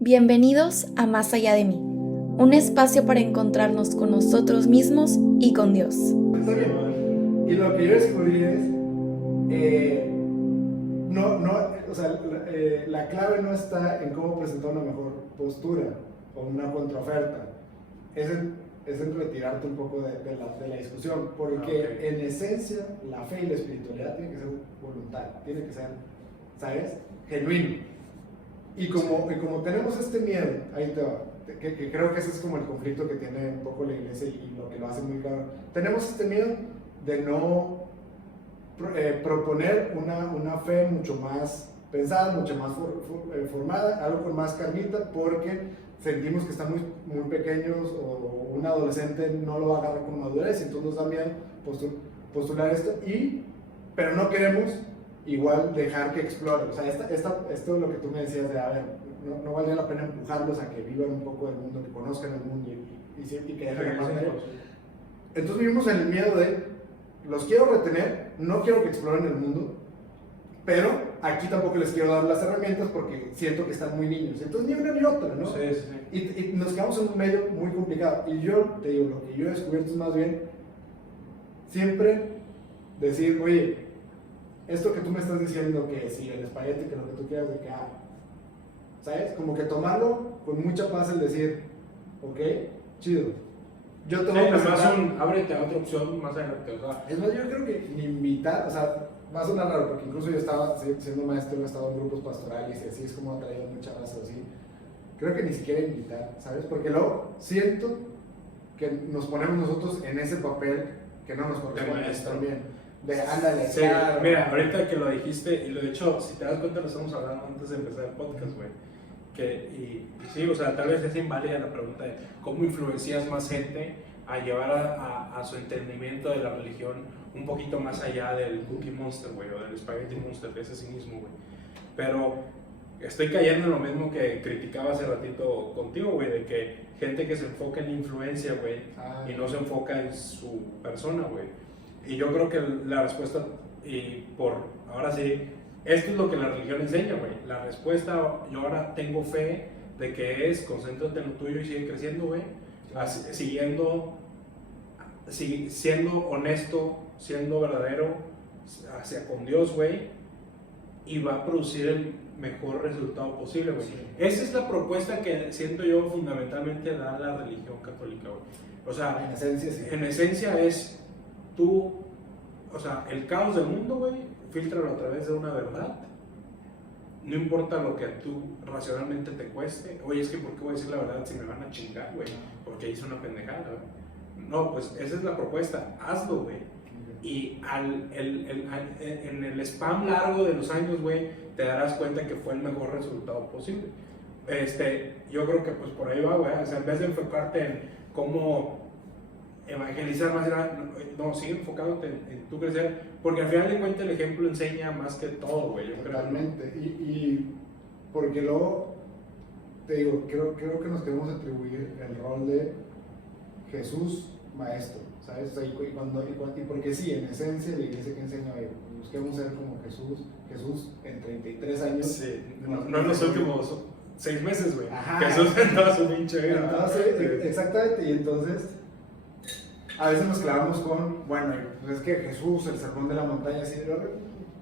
Bienvenidos a Más Allá de mí, un espacio para encontrarnos con nosotros mismos y con Dios. Está bien. Y lo que yo descubrí es, la clave no está en cómo presentar una mejor postura o una contraoferta, es en retirarte un poco de la discusión, porque en esencia la fe y la espiritualidad tienen que ser voluntaria, tiene que ser, ¿sabes?, genuino. Y como tenemos este miedo, ahí te va, que creo que ese es como el conflicto que tiene un poco la iglesia y lo que lo hace muy claro. Tenemos este miedo de no proponer una fe mucho más pensada, mucho más formada, algo con más carnita, porque sentimos que están muy pequeños o un adolescente no lo va a agarrar con madurez, y entonces nos da miedo postular esto, pero no queremos igual dejar que explore. O sea, esto es lo que tú me decías de, a ver, no valdría la pena empujarlos a que vivan un poco del mundo, que conozcan el mundo y que dejen más de ellos. Entonces vivimos en el miedo de, los quiero retener, no quiero que exploren el mundo, pero aquí tampoco les quiero dar las herramientas porque siento que están muy niños. Entonces ni una ni otra, ¿no? Sí. Y nos quedamos en un medio muy complicado. Y yo te digo, lo que yo he descubierto es más bien siempre decir, oye, esto que tú me estás diciendo, que si el espagueti, que lo que tú quieras, de que, ¿sabes? Como que tomarlo con mucha paz, el decir, ok, chido. Yo te voy a presentar... ábrete a otra opción más adelante, o sea. Es más, yo creo que ni invitar, o sea, va a sonar raro, porque incluso yo estaba siendo maestro, he estado en grupos pastorales y así es como ha traído mucha raza así. Creo que ni siquiera invitar, ¿sabes? Porque luego siento que nos ponemos nosotros en ese papel que no nos corresponde también. De ándale, sí, claro. Mira, ahorita que lo dijiste, y lo de hecho, si te das cuenta, lo estamos hablando antes de empezar el podcast, güey. Y sí, o sea, tal vez es inválida la pregunta de cómo influencias más gente a llevar a su entendimiento de la religión un poquito más allá del Cookie Monster, güey, o del Spaghetti Monster, de ese cinismo, güey. Pero estoy cayendo en lo mismo que criticaba hace ratito contigo, güey, de que gente que se enfoca en la influencia, güey, y no se enfoca en su persona, güey. Y yo creo que la respuesta, ahora sí, esto es lo que la religión enseña, güey. La respuesta, yo ahora tengo fe de que es, concéntrate en lo tuyo y sigue creciendo, güey. Siendo honesto, siendo verdadero hacia con Dios, güey. Y va a producir el mejor resultado posible, güey. Sí. Esa es la propuesta que siento yo fundamentalmente da la religión católica, güey. O sea, en esencia, sí. En esencia es tú, o sea, el caos del mundo, güey, fíltralo a través de una verdad. No importa lo que a tú racionalmente te cueste. Oye, es que ¿por qué voy a decir la verdad si me van a chingar, güey? Porque hice una pendejada, güey. No, pues esa es la propuesta. Hazlo, güey. Y en el spam largo de los años, güey, te darás cuenta que fue el mejor resultado posible. Yo creo que pues por ahí va, güey. O sea, en vez de enfocarte en cómo evangelizar más, no, sigue enfocándote en tu crecer, porque al final de cuentas el ejemplo enseña más que todo, güey. Totalmente. Y porque luego, te digo, creo que nos queremos atribuir el rol de Jesús maestro, ¿sabes? O sea, y porque sí, en esencia la iglesia que enseña, busquemos ser como Jesús en 33 años. Sí, no en los últimos 6 meses, güey. Jesús en toda su pinche vida. Exactamente, y entonces a veces nos clavamos con, bueno, pues es que Jesús, el sermón de la montaña, así,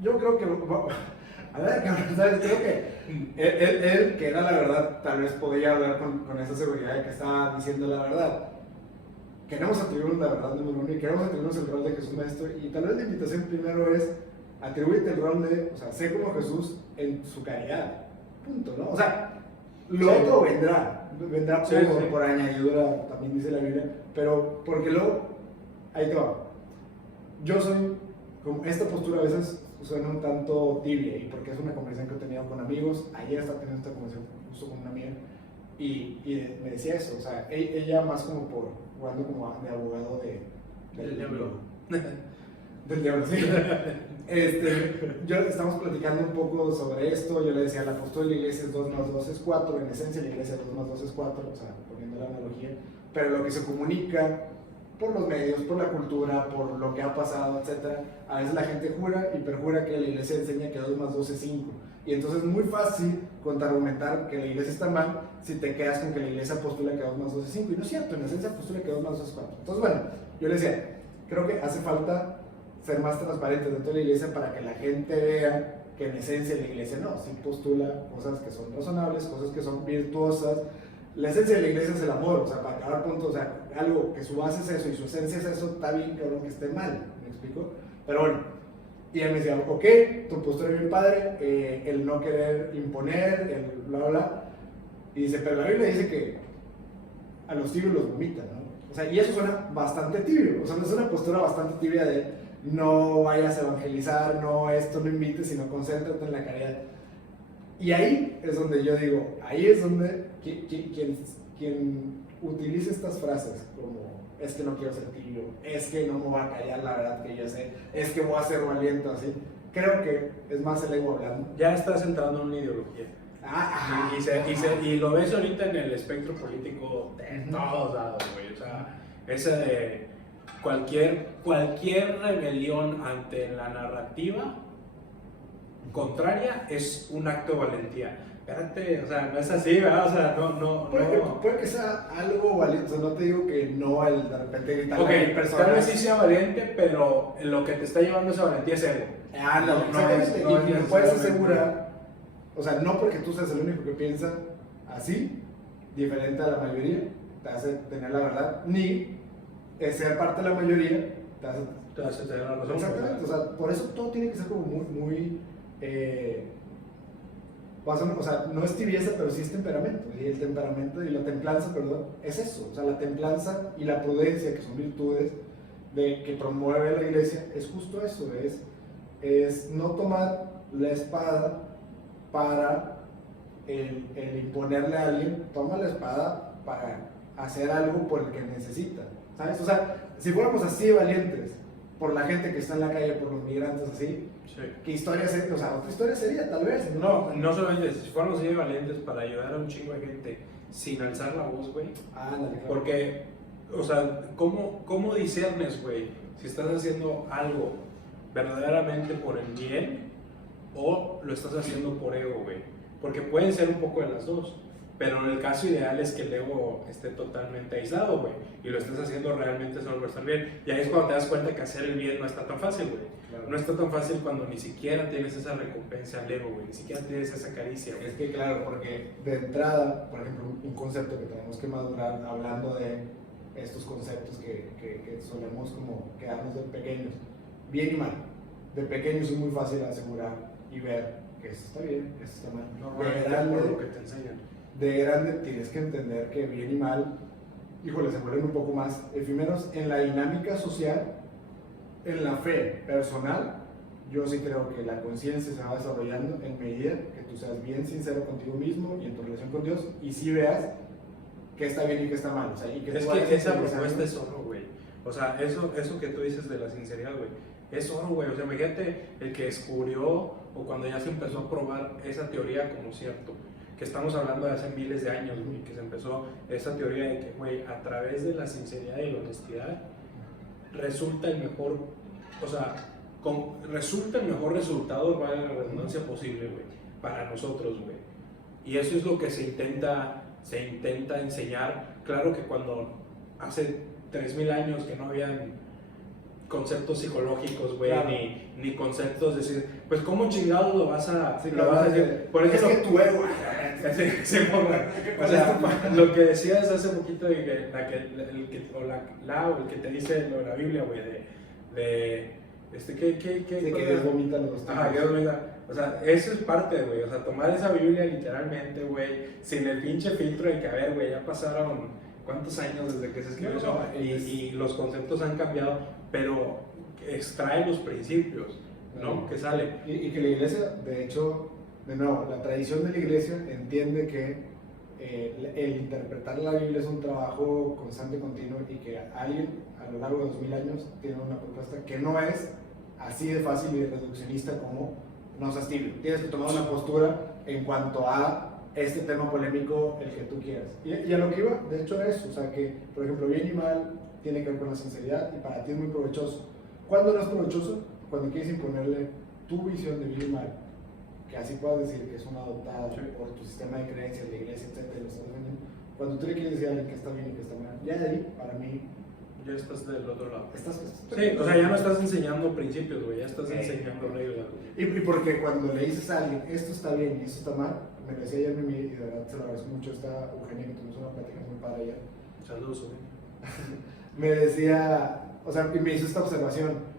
yo creo que, a ver, ¿sabes? Creo que él, que era la verdad, tal vez podía hablar con esa seguridad de que estaba diciendo la verdad. Queremos atribuirnos la verdad número uno y queremos atribuirnos el rol de Jesús maestro, y tal vez la invitación primero es atribuirte el rol de, o sea, sé como Jesús en su caridad, punto, ¿no? O sea, lo otro vendrá por añadidura, también dice la Biblia, pero porque luego, ahí te va, yo soy, como esta postura a veces suena un tanto tibia, y porque es una conversación que he tenido con amigos. Ayer estaba teniendo esta conversación justo con una amiga, y me decía eso, o sea, ella más como jugando como de abogado del diablo. Del diablo, sí. Yo estamos platicando un poco sobre esto. Yo le decía, la postura de la iglesia es 2 más 2 es 4, en esencia la iglesia 2 más 2 es 4, o sea, poniendo la analogía, pero lo que se comunica por los medios, por la cultura, por lo que ha pasado, etc. A veces la gente jura y perjura que la iglesia enseña que 2 más 2 es 5. Y entonces es muy fácil contraargumentar que la iglesia está mal si te quedas con que la iglesia postula que 2 más 2 es 5. Y no es cierto, en esencia postula que 2 más 2 es 4. Entonces, bueno, yo le decía, creo que hace falta ser más transparentes dentro de la iglesia para que la gente vea que en esencia la iglesia no, sí postula cosas que son razonables, cosas que son virtuosas. La esencia de la iglesia es el amor, o sea, para acabar punto, o sea, algo que su base es eso y su esencia es eso, está bien cabrón que esté mal, ¿me explico? Pero bueno, y él me decía, ok, tu postura es bien padre, el no querer imponer, el bla bla bla, y dice, pero la Biblia dice que a los tibios los vomitan, ¿no? O sea, y eso suena bastante tibio, o sea, es una postura bastante tibia de no vayas a evangelizar, no esto, no invites, sino concéntrate en la caridad. Y ahí es donde yo digo, ahí es donde quien utiliza estas frases como es que no quiero ser tibio, es que no me voy a callar la verdad que yo sé, es que voy a ser valiente, así, creo que es más el ego hablando. Ya estás entrando en una ideología. Y lo ves ahorita en el espectro político de todos lados, güey. O sea, esa de cualquier rebelión ante la narrativa contraria es un acto de valentía. Espérate, o sea, no es así, ¿verdad? O sea, no. Puede que sea algo valiente, o sea, no te digo que no el de repente gritar Ok, a personas. tal vez sí sea valiente, pero lo que te está llevando a esa valentía es ego. Y me puedes asegurar, o sea, no porque tú seas el único que piensa así, diferente a la mayoría, te hace tener la verdad, ni ser parte de la mayoría Te hace tener la razón. Exactamente, o sea, por eso todo tiene que ser como muy o sea, no es tibieza, pero sí es temperamento, y el temperamento y la templanza, perdón, es eso, o sea, la templanza y la prudencia, que son virtudes que promueve la iglesia, es justo eso, es no tomar la espada para el imponerle a alguien, toma la espada para hacer algo por el que necesita, ¿sabes? O sea, si fuéramos así de valientes por la gente que está en la calle, por los migrantes, así, Sí. ¿qué historia sería? O sea, otra historia sería, tal vez. No solamente, si fuéramos así de valientes para ayudar a un chingo de gente sin alzar la voz, güey. Ándale, claro. Porque, o sea, ¿cómo discernes, güey, si estás haciendo algo verdaderamente por el bien o lo estás haciendo por ego, güey? Porque pueden ser un poco de las dos. Pero en el caso ideal es que el ego esté totalmente aislado, güey, y lo estés haciendo realmente solo por estar bien. Y ahí es cuando te das cuenta que hacer el bien no está tan fácil, güey. Claro. No está tan fácil cuando ni siquiera tienes esa recompensa al ego, güey, ni siquiera tienes esa caricia, güey. Es que claro, porque de entrada, por ejemplo, un concepto que tenemos que madurar hablando de estos conceptos que solemos como quedarnos de pequeños, bien y mal. De pequeños es muy fácil asegurar y ver que esto está bien, esto está mal. Normalmente por lo que te enseñan. De grande tienes que entender que bien y mal, híjole, se vuelven un poco más efímeros en la dinámica social, en la fe personal. Yo sí creo que la conciencia se va desarrollando en medida que tú seas bien sincero contigo mismo y en tu relación con Dios, y sí veas qué está bien y qué está mal. O sea, y que Es que esa propuesta es oro, güey. O sea, eso que tú dices de la sinceridad, güey, es oro, güey. O sea, imagínate el que descubrió o cuando ya se empezó a probar esa teoría como cierto, que estamos hablando de hace miles de años, güey, que se empezó esa teoría de que, güey, a través de la sinceridad y la honestidad resulta el mejor, o sea, resulta el mejor resultado, vale la redundancia, posible, güey, para nosotros, güey. Y eso es lo que se intenta enseñar. Claro que cuando hace 3000 años que no habían conceptos psicológicos, güey, claro, ni conceptos de decir, pues cómo chingados lo vas a, sí, lo vas a decir. Por eso es que tu ego. Sí, o sea, lo que decías hace poquito de que el que te dice lo de la Biblia, güey, que Dios vomita los dos. Ajá, Dios vomita. O sea, eso es parte, güey. O sea, tomar esa Biblia literalmente, güey, sin el pinche filtro de que, a ver, güey, ya pasaron ¿cuántos años desde que se escribió eso? Y los conceptos han cambiado, pero extrae los principios, ¿no? Que sale. Y que la iglesia, de hecho, de nuevo, la tradición de la iglesia entiende que el interpretar la Biblia es un trabajo constante y continuo, y que alguien a lo largo de 2000 años tiene una propuesta que no es así de fácil y de reduccionista como no seas tibio. Tienes que tomar una postura en cuanto a este tema polémico, el que tú quieras. Y a lo que iba, de hecho, era eso. O sea, que, por ejemplo, bien y mal tiene que ver con la sinceridad, y para ti es muy provechoso. ¿Cuándo no es provechoso? Cuando quieres imponerle tu visión de bien y mal que así puedas decir que es una adoptada Sí. por tu sistema de creencias, la iglesia, etcétera, lo estás defendiendo. Cuando tú le quieres decir a alguien que está bien y que está mal, ya de ahí, para mí, Ya estás del otro lado. estás... Sí, o sea, ya no estás enseñando principios, güey, ya estás Sí. enseñando reglas. Y porque cuando le dices a alguien, esto está bien y esto está mal, me lo decía ayer Mimi, y de verdad se lo agradezco mucho, esta Eugenia, que tuvimos una plática muy padre ayer, Saludos, güey. me decía, o sea, y me hizo esta observación.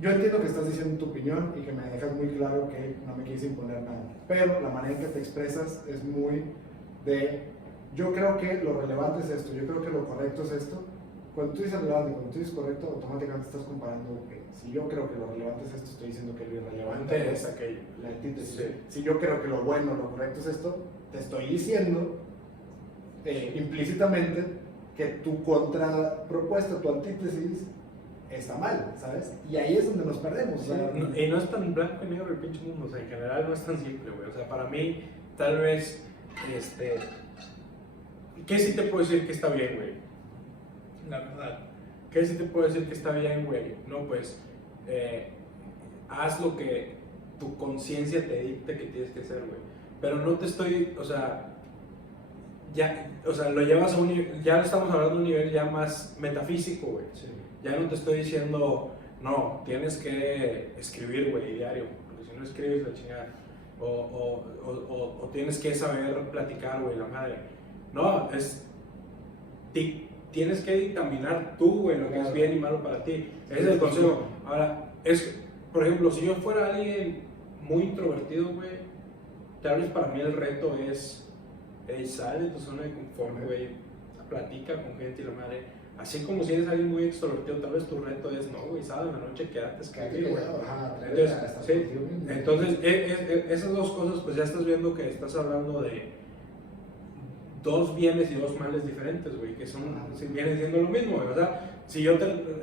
Yo entiendo que estás diciendo tu opinión y que me dejas muy claro que no me quieres imponer nada, pero la manera en que te expresas es muy de, yo creo que lo relevante es esto, yo creo que lo correcto es esto. Cuando tú dices relevante, cuando tú dices correcto, automáticamente estás comparando que si yo creo que lo relevante es esto, estoy diciendo que lo irrelevante Antes es aquello. la antítesis. Sí. Si yo creo que lo bueno, lo correcto es esto, te estoy diciendo implícitamente que tu contrapropuesta, tu antítesis, está mal, ¿sabes? Y ahí es donde nos perdemos. O sea, Y no es tan blanco y negro el pinche mundo, o sea, en general no es tan simple, güey. O sea, para mí, tal vez, ¿qué sí te puedo decir que está bien, güey? La verdad. ¿Qué sí te puedo decir que está bien, güey? No, pues, haz lo que tu conciencia te dicte que tienes que hacer, güey. Pero no te estoy, o sea, ya, o sea, lo llevas a un nivel, ya estamos hablando de un nivel ya más metafísico, güey. sí. Ya no te estoy diciendo, no, tienes que escribir, güey, diario, porque si no escribes la chingada. O tienes que saber platicar, güey, la madre. No, tienes que dictaminar tú, güey, lo que es bien y malo para ti. Ese es el consejo. Ahora, por ejemplo, si yo fuera alguien muy introvertido, güey, tal vez para mí el reto es, sal de tu zona de confort, güey, platica con gente y la madre. Así como si eres alguien muy extrovertido, tal vez tu reto es, no, güey, sábado en la noche quédate a escribir, güey. Entonces, esas dos cosas, pues ya estás viendo que estás hablando de dos bienes y dos males diferentes, güey, que vienen siendo lo mismo, güey. O sea, si yo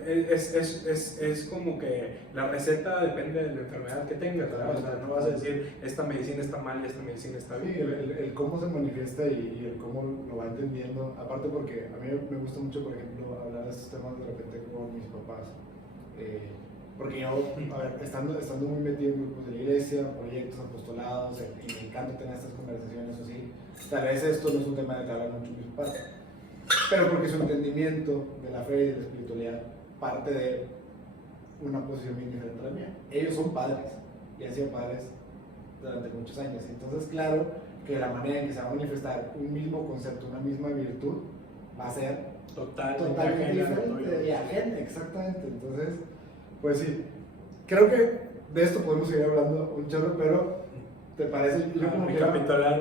es como que la receta depende de la enfermedad que tengas, ¿verdad? O sea, no vas a decir, esta medicina está mal y esta medicina está Sí, bien. el cómo se manifiesta y el cómo lo va entendiendo. Aparte porque a mí me gusta mucho, por ejemplo, hablar de estos temas de repente con mis papás. Porque yo, a ver, estando muy metido en grupos de la iglesia, proyectos, apostolados, y me encanta tener estas conversaciones así, tal vez esto no es un tema de que hablan mucho mis padres, pero porque su entendimiento de la fe y de la espiritualidad parte de una posición bien diferente a la mía. Ellos son padres y han sido padres durante muchos años, entonces claro que la manera en que se va a manifestar un mismo concepto, una misma virtud, va a ser totalmente diferente y ajena, exactamente. Entonces, pues sí, creo que de esto podemos seguir hablando un chorro, pero ¿te parece? Yo como recapitular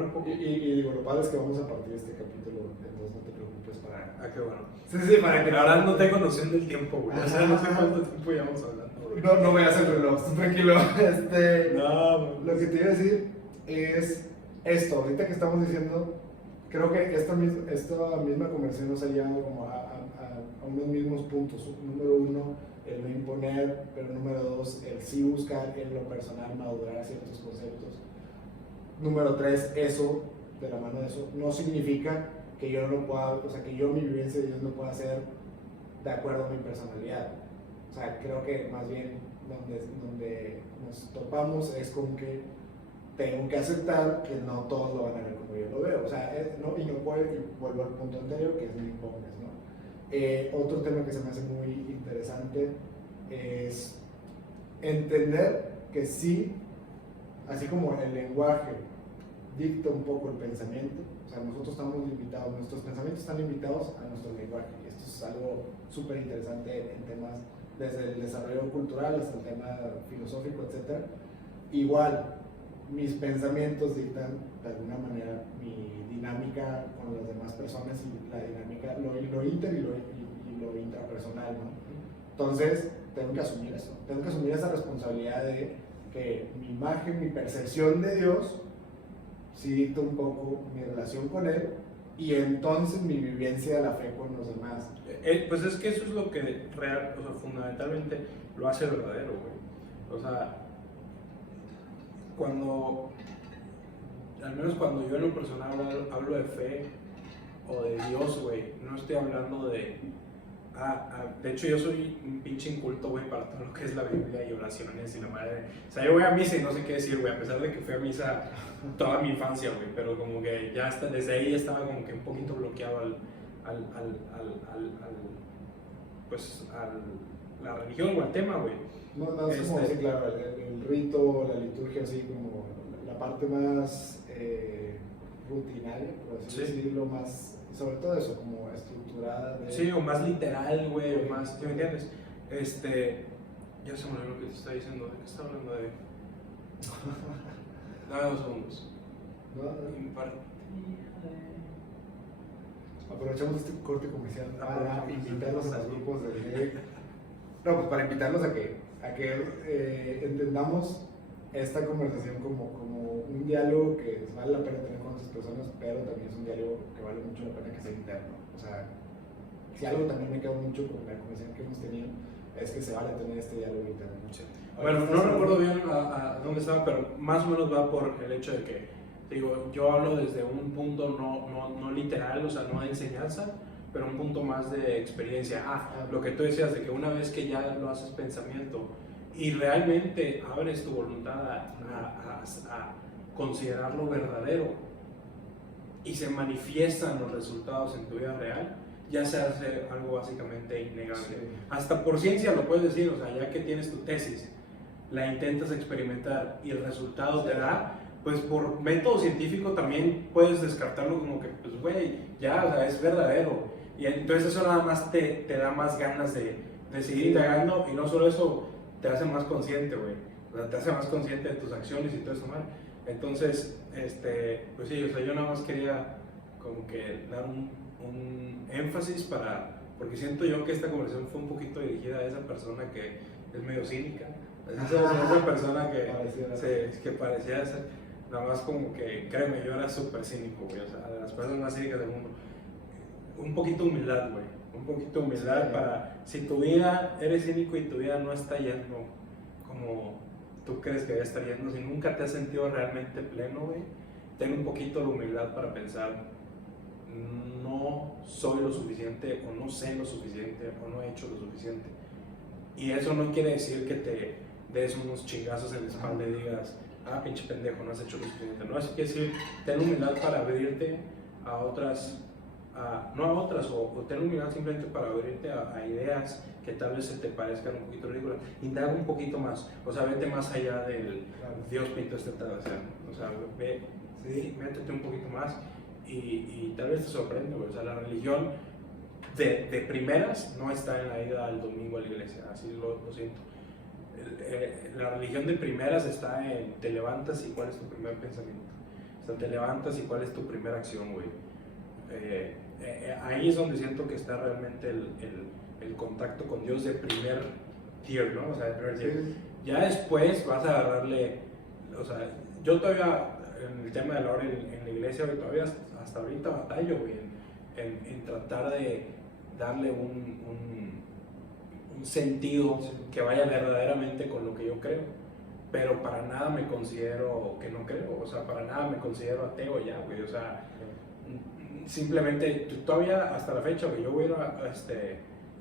un poco. y digo, lo padre es que vamos a partir de este capítulo, entonces no te preocupes para... Ah, qué bueno. Sí, para que... La verdad no tengo noción del tiempo, güey. O sea, no sé cuánto tiempo llevamos hablando. No veas el reloj, tú tranquilo. No, Lo que te iba a decir es esto, ahorita que estamos diciendo, creo que esta misma conversación nos ha llevado como a unos mismos puntos. Número uno, el no imponer, pero número dos, el sí buscar en lo personal madurar ciertos conceptos. Número tres, eso, de la mano de eso, no significa que yo no pueda, o sea, que yo mi vivencia de Dios no pueda ser de acuerdo a mi personalidad. O sea, creo que más bien donde nos topamos es con que tengo que aceptar que no todos lo van a ver como yo lo veo. O sea, y no puedo, y vuelvo al punto anterior, que es mi impongas, ¿no? Otro tema que se me hace muy interesante es entender que sí, así como el lenguaje dicta un poco el pensamiento, o sea, nosotros estamos limitados, nuestros pensamientos están limitados a nuestro lenguaje, y esto es algo súper interesante en temas desde el desarrollo cultural hasta el tema filosófico, etc. Igual, mis pensamientos dictan de alguna manera mi dinámica con las demás personas y la dinámica, lo inter y lo intrapersonal, ¿no? Entonces, tengo que asumir eso, tengo que asumir esa responsabilidad de que mi imagen, mi percepción de Dios, sí dicta un poco mi relación con Él y entonces mi vivencia de la fe con los demás. Pues es que eso es lo que fundamentalmente lo hace verdadero, güey. O sea, al menos cuando yo en lo personal hablo de fe o de Dios, güey, no estoy hablando de de hecho, yo soy un pinche inculto, güey, para todo lo que es la Biblia y oraciones y la madre. O sea, yo voy a misa y no sé qué decir, güey, a pesar de que fui a misa toda mi infancia, güey, pero como que ya hasta desde ahí estaba como que un poquito bloqueado pues, la religión o al tema, güey. No, es como, sí, claro, el rito, la liturgia, así como la parte más rutinaria, por así decirlo, más, sobre todo eso, como estructurada. Sí, o más literal, güey, o más, ¿te me entiendes? Ya se me olvidó lo que te está diciendo, ¿de qué está hablando de? Dame 2 segundos. Aprovechamos este corte comercial para invitarlos a los grupos de... No, pues para invitarlos a que entendamos esta conversación como un diálogo que vale la pena tener con otras personas, pero también es un diálogo que vale mucho la pena que sea interno. O sea, si algo también me quedó mucho con la conversación que hemos tenido, es que se vale tener este diálogo interno. Bueno, no recuerdo bien a dónde estaba, pero más o menos va por el hecho de que, digo, yo hablo desde un punto no literal, o sea, no de enseñanza, pero un punto más de experiencia. Lo que tú decías, de que una vez que ya lo haces pensamiento y realmente abres tu voluntad a considerarlo verdadero y se manifiestan los resultados en tu vida real, ya se hace algo básicamente innegable. Sí. Hasta por ciencia lo puedes decir, o sea, ya que tienes tu tesis, la intentas experimentar y el resultado te da, pues por método científico también puedes descartarlo como que, pues güey, ya, o sea, es verdadero. Y entonces eso nada más te da más ganas de seguir indagando, y no solo eso, te hace más consciente, güey. O sea, te hace más consciente de tus acciones y todo eso, man. Entonces, pues sí, o sea, yo nada más quería como que dar un énfasis porque siento yo que esta conversación fue un poquito dirigida a esa persona que es medio cínica. Esa persona que parecía ser, nada más como que, créeme, yo era súper cínico, güey, o sea, de las personas más cínicas del mundo. Un poquito de humildad, güey, un poquito de humildad para, si tu vida, eres cínico y tu vida no está yendo como tú crees que debe estar yendo, si nunca te has sentido realmente pleno, güey, ten un poquito de humildad para pensar, no soy lo suficiente, o no sé lo suficiente, o no he hecho lo suficiente. Y eso no quiere decir que te des unos chingazos en la espalda y digas, pinche pendejo, no has hecho lo suficiente. No, eso quiere decir, ten humildad para abrirte a otras, o ten humildad simplemente para abrirte a ideas que tal vez se te parezcan un poquito ridículas. Indaga un poquito más, o sea, vete más allá del Dios pintó este atardecer. O sea, métete un poquito más y tal vez te sorprende, o sea, la religión de primeras no está en la ida al domingo a la iglesia, así lo siento. La religión de primeras está en te levantas y cuál es tu primer pensamiento. O sea, te levantas y cuál es tu primera acción, güey. Ahí es donde siento que está realmente el contacto con Dios de primer tier, ¿no? O sea, de primer tier. Ya después vas a agarrarle, o sea, yo todavía en el tema de la hora en la iglesia, güey, todavía hasta ahorita batallo, güey, en tratar de darle un sentido que vaya verdaderamente con lo que yo creo, pero para nada me considero que no creo, o sea, para nada me considero ateo ya, güey, o sea, simplemente todavía hasta la fecha, güey, yo voy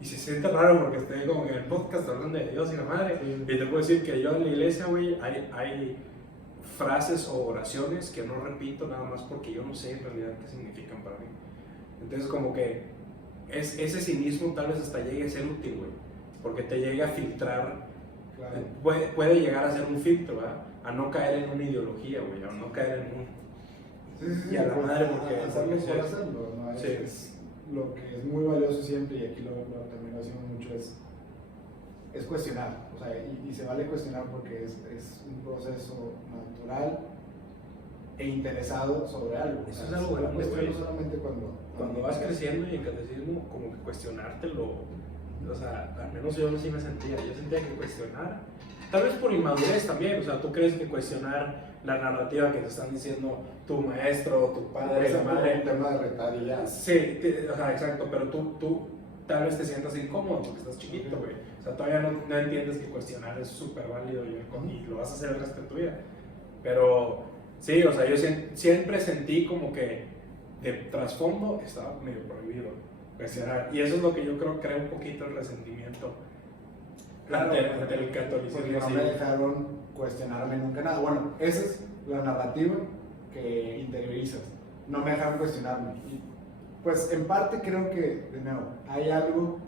y se siente raro porque estoy como en el podcast hablando de Dios y la madre, y te puedo decir que yo en la iglesia, güey, hay frases o oraciones que no repito nada más porque yo no sé en realidad qué significan para mí. Entonces como que ese cinismo tal vez hasta llegue a ser útil, güey, porque te llega a filtrar, puede llegar a ser un filtro, ¿verdad? A no caer en una ideología, güey, a no caer en un... y a la madre porque... hacerlo por hacerlo, ¿no? Es lo que es muy valioso siempre, y aquí lo también lo hacemos mucho, es cuestionar, o sea, y se vale cuestionar porque es un proceso natural e interesado sobre algo. Eso es algo bueno, no solamente cuando vas creciendo y en catecismo, como que cuestionártelo, o sea, al menos yo sí me sentía que cuestionar, tal vez por inmadurez también, o sea, tú crees que cuestionar la narrativa que te están diciendo tu maestro, tu padre, tu madre, un tema de retar y ya. Sí, o sea, exacto, pero tú tal vez te sientas incómodo porque estás chiquito, güey. O sea, todavía no entiendes que cuestionar es súper válido y lo vas a hacer el resto de tu vida. Pero sí, o sea, yo siempre sentí como que de trasfondo estaba medio prohibido. cuestionar. Y eso es lo que yo creo crea un poquito el resentimiento ante el porque catolicismo. no me dejaron cuestionarme nunca nada. Bueno, esa es la narrativa que interiorizas. No me dejaron cuestionarme. Y, pues en parte creo que, de nuevo, hay algo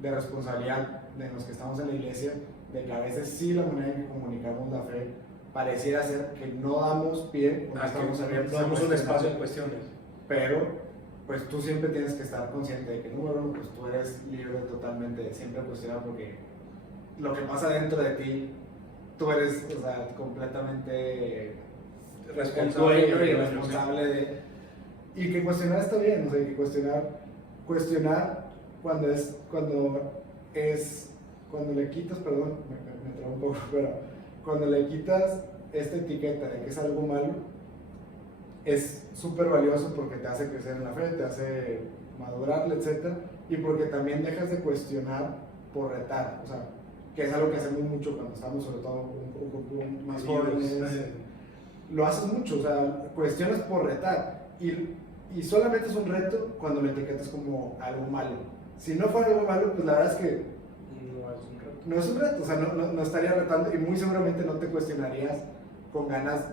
de responsabilidad de los que estamos en la iglesia, de que a veces sí la manera en que comunicamos la fe pareciera ser que no damos pie, o no estamos abiertos a damos un cuestionar. espacio de cuestiones. Pero pues tú siempre tienes que estar consciente de que, número uno, pues tú eres libre totalmente de siempre cuestionar, porque lo que pasa dentro de ti, tú eres, o sea, completamente Responsable el dueño y responsable de... Y que cuestionar está bien, o sea, que cuestionar cuando le quitas, perdón, me trabo un poco, pero cuando le quitas esta etiqueta de que es algo malo, es súper valioso porque te hace crecer en la fe, te hace madurar, etc. Y porque también dejas de cuestionar por retar, o sea, que es algo que hacemos mucho cuando estamos, sobre todo un poco más jóvenes. Lo haces mucho, o sea, cuestionas por retar. Y solamente es un reto cuando lo etiquetas como algo malo. Si no fuera algo malo, pues la verdad es que no es un reto, o sea, no estaría retando y muy seguramente no te cuestionarías con ganas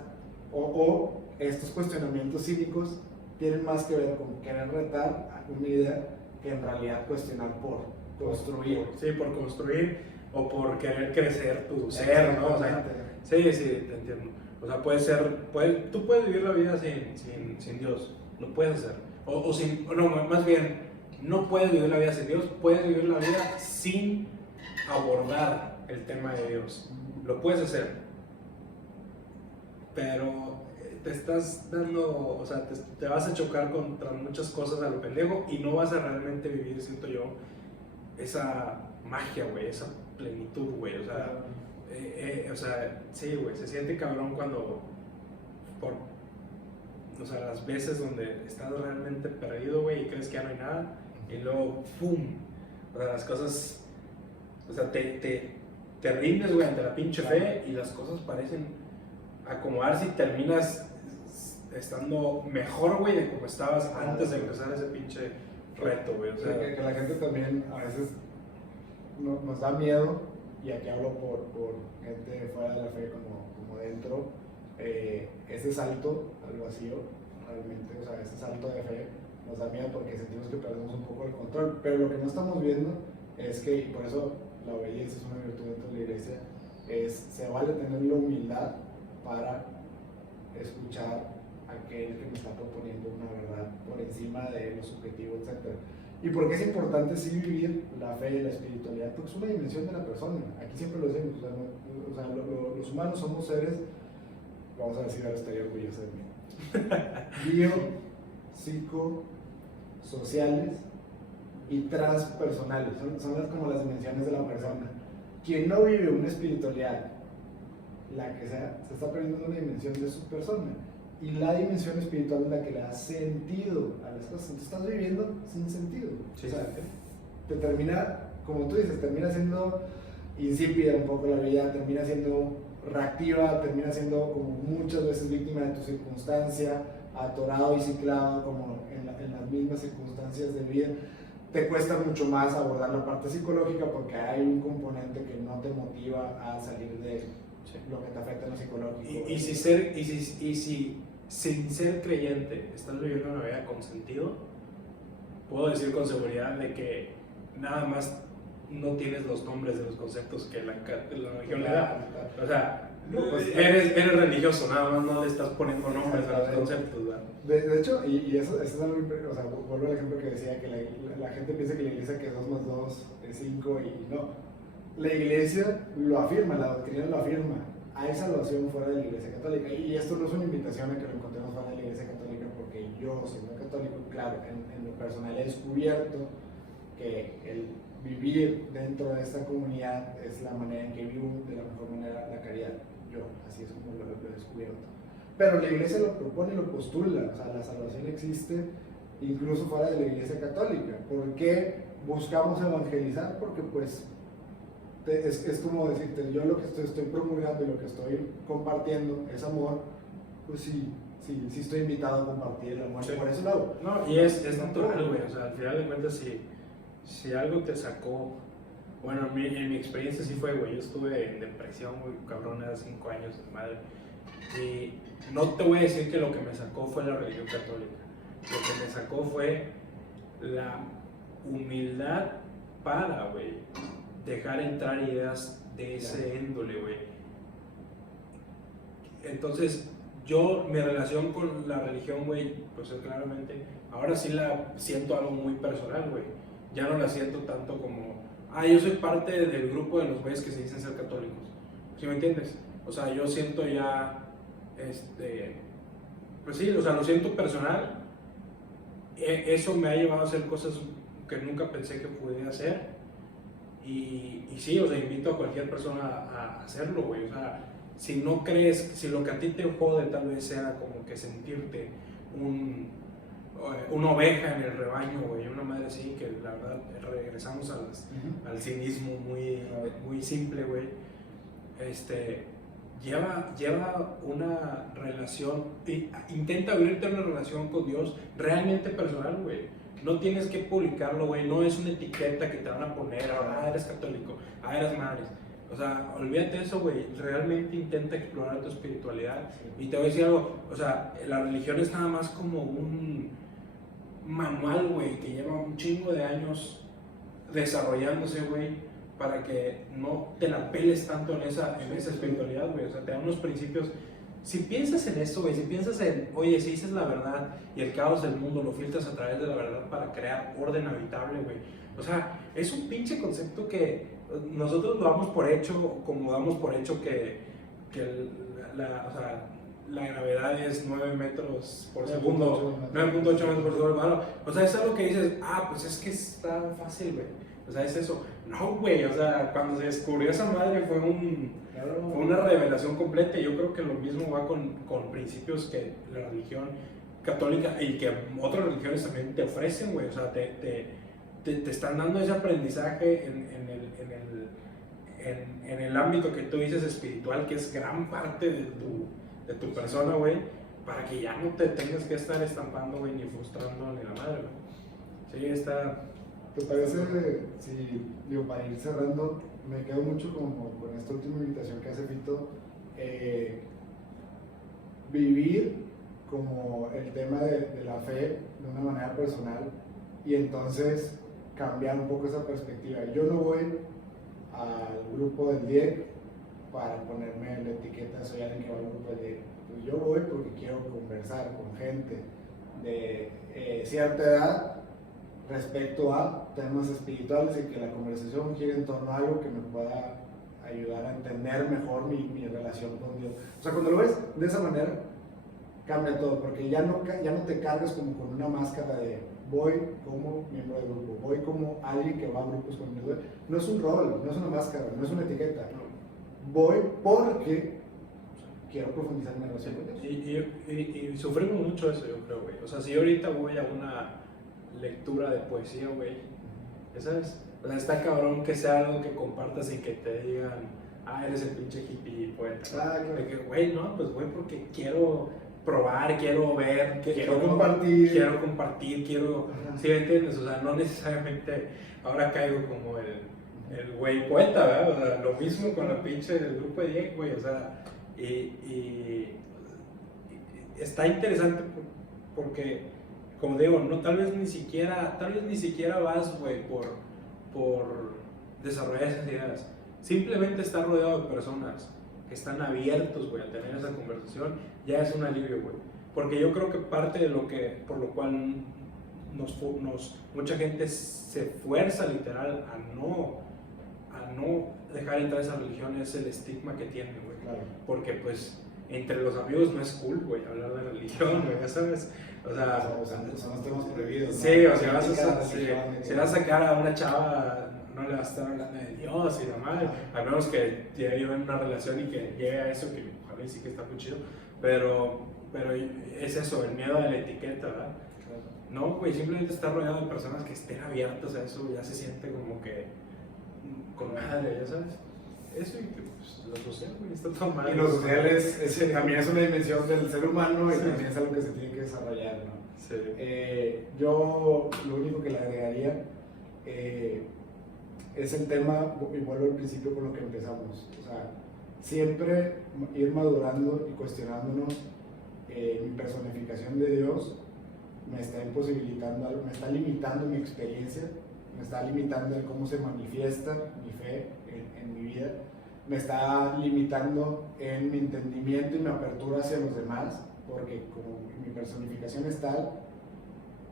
o estos cuestionamientos cívicos tienen más que ver con querer retar una idea que en realidad cuestionar por construir. Sí, por construir o por querer crecer tu ser, ¿no? O sea, sí, te entiendo. O sea, tú puedes vivir la vida sin Dios, lo puedes hacer. Más bien, no puedes vivir la vida sin Dios, puedes vivir la vida sin abordar el tema de Dios. Lo puedes hacer. Pero te estás dando, o sea, te vas a chocar contra muchas cosas a lo pendejo y no vas a realmente vivir, siento yo, esa magia, güey, esa plenitud, güey. O sea, sí, güey, se siente cabrón cuando, o sea, las veces donde estás realmente perdido, güey, y crees que ya no hay nada, y luego, ¡pum! O sea, las cosas, o sea, te rindes, güey, ante la pinche fe y las cosas parecen acomodarse y terminas estando mejor, güey, de como estabas antes de empezar ese pinche reto, güey. O sea, que la gente también a veces nos da miedo, y aquí hablo por gente fuera de la fe como dentro, ese salto al vacío, realmente, o sea, ese salto de fe nos da miedo porque sentimos que perdemos un poco el control, pero lo que no estamos viendo es que, y por eso la obediencia es una virtud dentro de la iglesia, se vale tener la humildad para escuchar a aquel que me está proponiendo una verdad por encima de lo subjetivo, etc. ¿Y por qué es importante sí vivir la fe y la espiritualidad? Porque es una dimensión de la persona. Aquí siempre lo decimos, los humanos somos seres, vamos a decir, ahora estaría orgulloso de mí, bio, psico, sociales y transpersonales. Son como las dimensiones de la persona. Quien no vive una espiritualidad, la que sea, se está perdiendo una dimensión de su persona. Y la dimensión espiritual es la que le da sentido a las cosas. Entonces estás viviendo sin sentido. Sí, o sea, sí. te termina, como tú dices, termina siendo insípida un poco la vida, termina siendo reactiva, termina siendo como muchas veces víctima de tu circunstancia, atorado y ciclado como en las mismas circunstancias de vida. Te cuesta mucho más abordar la parte psicológica porque hay un componente que no te motiva a salir de lo que te afecta en lo psicológico. Y si sin ser creyente estás viviendo una vida con sentido, puedo decir con seguridad de que nada más no tienes los nombres de los conceptos que la religión le da. O sea, eres religioso, nada más no le estás poniendo nombres a los conceptos, ¿verdad? De hecho, y eso es algo, o sea, vuelvo al ejemplo que decía, que la gente piensa que la iglesia que 2 más 2 es 5 y no. La iglesia lo afirma, la doctrina lo afirma. Hay salvación fuera de la iglesia católica. Y esto no es una invitación a que lo encontremos fuera de la iglesia católica, porque yo, siendo católico, claro, en lo personal he descubierto que el vivir dentro de esta comunidad es la manera en que vivo de la mejor manera la caridad. Yo, así es como lo he descubierto. Pero la iglesia lo propone y lo postula, o sea, la salvación existe incluso fuera de la iglesia católica. ¿Por qué buscamos evangelizar? Porque pues es como decirte, yo lo que estoy promulgando y lo que estoy compartiendo es amor, pues sí estoy invitado a compartir el amor, Sí. por ese lado. No, y es natural, güey. O sea, al final de cuentas, si algo te sacó. Bueno, en mi experiencia sí fue, güey. Yo estuve en depresión, güey, cabrón, hace 5 años, madre. Y no te voy a decir que lo que me sacó fue la religión católica. Lo que me sacó fue la humildad para, güey, dejar entrar ideas de ese índole, güey. Entonces, mi relación con la religión, güey, pues claramente, ahora sí la siento algo muy personal, güey. Ya no la siento tanto como, yo soy parte del grupo de los güeyes que se dicen ser católicos. ¿Sí me entiendes? O sea, yo siento ya, pues sí, o sea, lo siento personal. Eso me ha llevado a hacer cosas que nunca pensé que pudiera hacer. Y sí, o sea, invito a cualquier persona a hacerlo, güey. O sea, si no crees, si lo que a ti te jode tal vez sea como que sentirte una oveja en el rebaño, güey, una madre así, que la verdad regresamos al cinismo muy simple, güey. Lleva una relación, intenta abrirte una relación con Dios realmente personal, güey. No tienes que publicarlo, güey, no es una etiqueta que te van a poner, ahora eres católico, eres madre. O sea, olvídate de eso, güey, realmente intenta explorar tu espiritualidad. Y te voy a decir algo, o sea, la religión es nada más como un manual, güey, que lleva un chingo de años desarrollándose, güey, para que no te la peles tanto en esa espiritualidad, güey. O sea, te da unos principios. Si piensas en eso, güey, si piensas en, oye, si dices la verdad y el caos del mundo lo filtras a través de la verdad para crear orden habitable, güey. O sea, es un pinche concepto que nosotros lo damos por hecho, como damos por hecho que o sea, la gravedad es 9 metros por segundo, 9.8 metros por segundo. Bueno, o sea, es algo que dices, pues es que está fácil, güey. O sea, es eso. No, güey, o sea, cuando se descubrió esa madre fue una revelación completa. Y yo creo que lo mismo va con principios que la religión católica y que otras religiones también te ofrecen, güey. O sea, te están dando ese aprendizaje en el ámbito que tú dices espiritual, que es gran parte de tu persona, güey, para que ya no te tengas que estar estampando, güey, ni frustrando ni la madre, güey. Sí, está... ¿Te parece, para ir cerrando, me quedo mucho como con esta última invitación que hace Fito, vivir como el tema de la fe de una manera personal y entonces cambiar un poco esa perspectiva? Yo no voy al grupo del DIEC para ponerme la etiqueta soy alguien que va al grupo del DIEC. Pues yo voy porque quiero conversar con gente de cierta edad respecto a temas espirituales y que la conversación gire en torno a algo que me pueda ayudar a entender mejor mi relación con Dios. O sea, cuando lo ves de esa manera, cambia todo, porque ya no te cargas como con una máscara de voy como miembro del grupo, voy como alguien que va a grupos conmigo. No es un rol, no es una máscara, no es una etiqueta. Voy porque quiero profundizar en mi relación con Dios. Y sufrimos mucho eso, yo creo, güey. O sea, si yo ahorita voy a una lectura de poesía, güey, ¿sabes? O sea, está cabrón que sea algo que compartas y que te digan, eres el pinche hippie poeta. Claro. De que, güey, no, pues güey, porque quiero probar, quiero ver, quiero compartir, quiero, ¿sí me entiendes? O sea, no necesariamente ahora caigo como el güey poeta, ¿verdad? O sea, lo mismo con la pinche del grupo de Diego, güey, o sea, y está interesante porque, como digo, no, tal vez ni siquiera vas, güey, por desarrollar esas ideas. Simplemente estar rodeado de personas que están abiertos, güey, a tener esa conversación, ya es un alivio, güey. Porque yo creo que parte de por lo cual mucha gente se fuerza literal a no dejar entrar esa religión es el estigma que tienen, güey. Claro. Porque pues entre los amigos no es cool, güey, hablar de religión, güey, ya sabes. O sea, son los temas prohibidos, ¿no? Sí, o sea, si vas a sacar a una chava, no le vas a estar hablando de Dios y la madre, al menos que lleven una relación y que llegue a eso, que ojalá sí que está muy chido, pero es eso, el miedo a la etiqueta, ¿verdad? Claro. No, güey, simplemente estar rodeado de personas que estén abiertas a eso, ya se siente como que con madre, ya sabes. Eso y que pues, lo social, güey, está todo mal. Y lo social Sí. también es una dimensión del ser humano y Sí. también es algo que se tiene que desarrollar, ¿no? Sí. Yo lo único que le agregaría es el tema, y vuelvo al principio con lo que empezamos, o sea, siempre ir madurando y cuestionándonos. Mi personificación de Dios me está imposibilitando algo, me está limitando mi experiencia, me está limitando el cómo se manifiesta mi fe en mi vida, me está limitando en mi entendimiento y mi apertura hacia los demás, porque como mi personificación es tal,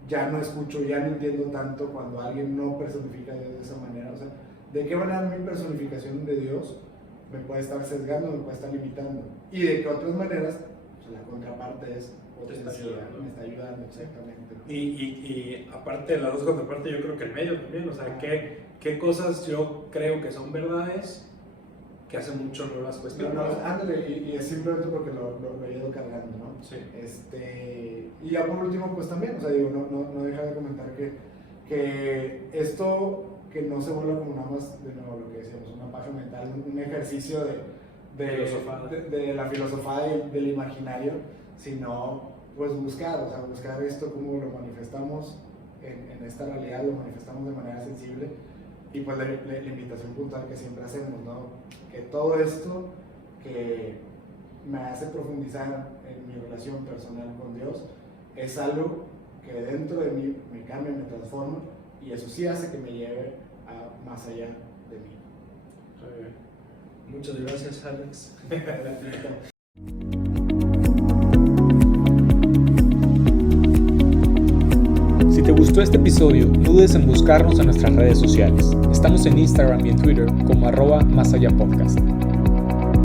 ya no escucho, ya no entiendo tanto cuando alguien no personifica a Dios de esa manera. O sea, ¿de qué manera mi personificación de Dios me puede estar sesgando, me puede estar limitando? Y de qué otras maneras, pues la contraparte es potenciar, me está ayudando, exactamente. Y aparte de las dos contrapartes, yo creo que el medio también, o sea, ¿qué cosas yo creo que son verdades que hace mucho no las cuestiono? Ándale, y es simplemente porque lo he ido cargando, ¿no? Sí. Y ya por último, pues también, o sea, digo, no deja de comentar que esto, que no se vuelva como nada más, de nuevo, lo que decíamos, una paja mental, un ejercicio de la filosofada y del imaginario, sino pues buscar esto, cómo lo manifestamos en esta realidad, lo manifestamos de manera sensible, y pues la invitación puntual que siempre hacemos, ¿no? Que todo esto que me hace profundizar en mi relación personal con Dios es algo que dentro de mí me cambia, me transforma, y eso sí hace que me lleve a más allá de mí. Muchas gracias, Alex. Si te gustó este episodio, no dudes en buscarnos en nuestras redes sociales. Estamos en Instagram y en Twitter como @masallapodcast.